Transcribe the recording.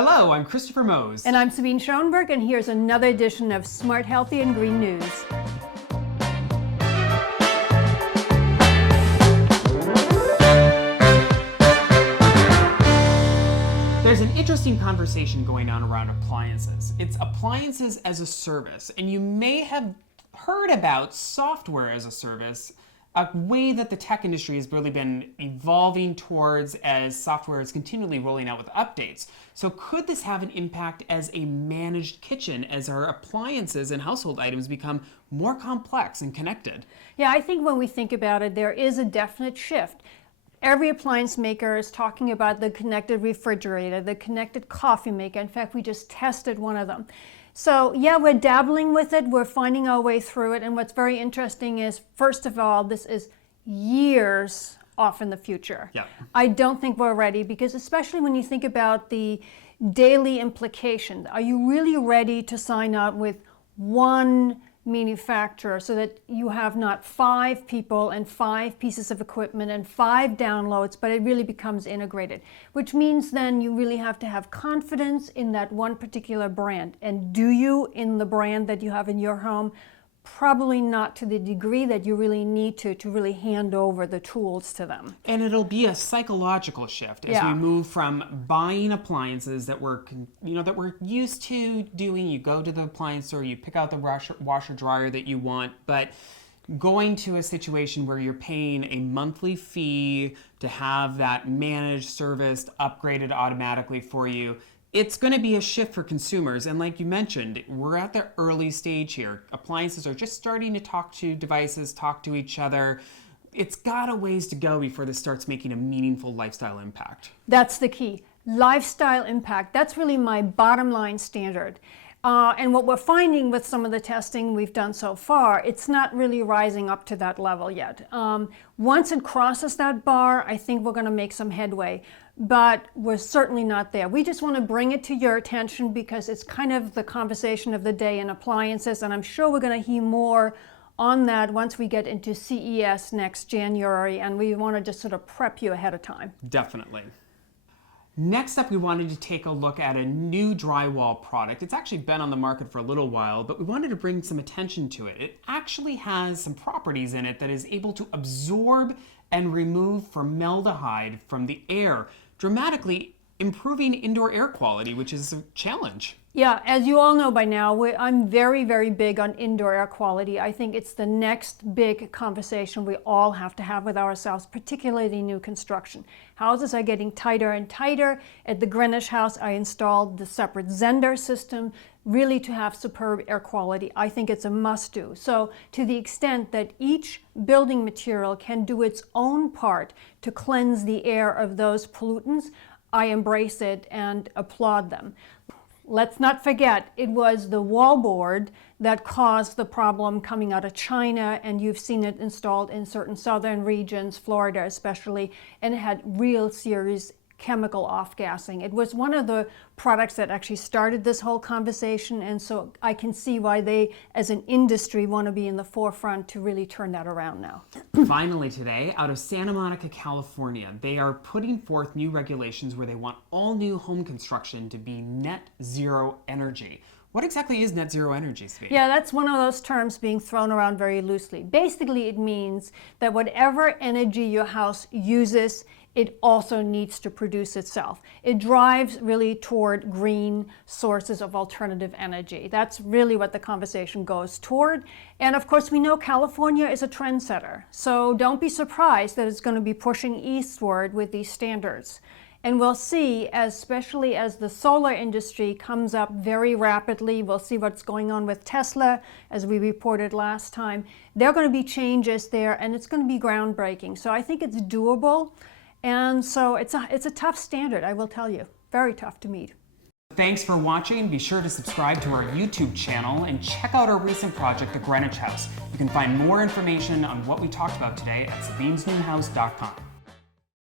Hello, I'm Christopher Mose. And I'm Sabine Schoenberg, and here's another edition of Smart, Healthy, and Green News. There's an interesting conversation going on around appliances. It's appliances as a service, and you may have heard about software as a service, a way that the tech industry has really been evolving towards as software is continually rolling out with updates. So could this have an impact as a managed kitchen as our appliances and household items become more complex and connected? Yeah, I think when we think about it, there is a definite shift. Every appliance maker is talking about the connected refrigerator, the connected coffee maker. In fact, we just tested one of them. So yeah, we're dabbling with it, we're finding our way through it, and what's very interesting is, first of all, this is years off in the future. Yeah. I don't think we're ready, because especially when you think about the daily implication, are you really ready to sign up with one manufacturer so that you have not 5 people and 5 pieces of equipment and 5 downloads, but it really becomes integrated, which means then you really have to have confidence in that one particular brand. And do you in the brand that you have in your home? Probably not to the degree that you really need to really hand over the tools to them. And it'll be a psychological shift as we move from buying appliances that we're used to doing. You go to the appliance store, you pick out the washer dryer that you want, but going to a situation where you're paying a monthly fee to have that managed, serviced, upgraded automatically for you. It's going to be a shift for consumers, and like you mentioned, we're at the early stage here. Appliances are just starting to talk to devices, talk to each other. It's got a ways to go before this starts making a meaningful lifestyle impact. That's the key. Lifestyle impact. That's really my bottom line standard. And what we're finding with some of the testing we've done so far, it's not really rising up to that level yet. Once it crosses that bar, I think we're going to make some headway, but we're certainly not there. We just want to bring it to your attention because it's kind of the conversation of the day in appliances, and I'm sure we're going to hear more on that once we get into CES next January, and we want to just sort of prep you ahead of time. Definitely. Next up, we wanted to take a look at a new drywall product. It's actually been on the market for a little while, but we wanted to bring some attention to it. It actually has some properties in it that is able to absorb and remove formaldehyde from the air, dramatically improving indoor air quality, which is a challenge. Yeah, as you all know by now, I'm very, very big on indoor air quality. I think it's the next big conversation we all have to have with ourselves, particularly new construction. Houses are getting tighter and tighter. At the Greenwich house, I installed the separate Zender system, really to have superb air quality. I think it's a must-do. So to the extent that each building material can do its own part to cleanse the air of those pollutants, I embrace it and applaud them. Let's not forget, it was the wallboard that caused the problem coming out of China, and you've seen it installed in certain southern regions, Florida especially, and it had real serious chemical off-gassing. It was one of the products that actually started this whole conversation, and so I can see why they, as an industry, want to be in the forefront to really turn that around now. Finally today, out of Santa Monica, California, they are putting forth new regulations where they want all new home construction to be net zero energy. What exactly is net zero energy, Sabine? Yeah, that's one of those terms being thrown around very loosely. Basically, it means that whatever energy your house uses, it also needs to produce itself. It drives really toward green sources of alternative energy. That's really what the conversation goes toward. And of course, we know California is a trendsetter. So don't be surprised that it's going to be pushing eastward with these standards. And we'll see, especially as the solar industry comes up very rapidly, we'll see what's going on with Tesla, as we reported last time. There are going to be changes there, and it's going to be groundbreaking. So I think it's doable. And so it's a tough standard, I will tell you. Very tough to meet. Thanks for watching. Be sure to subscribe to our YouTube channel and check out our recent project, The Greenwich House. You can find more information on what we talked about today at sabinesnewhouse.com.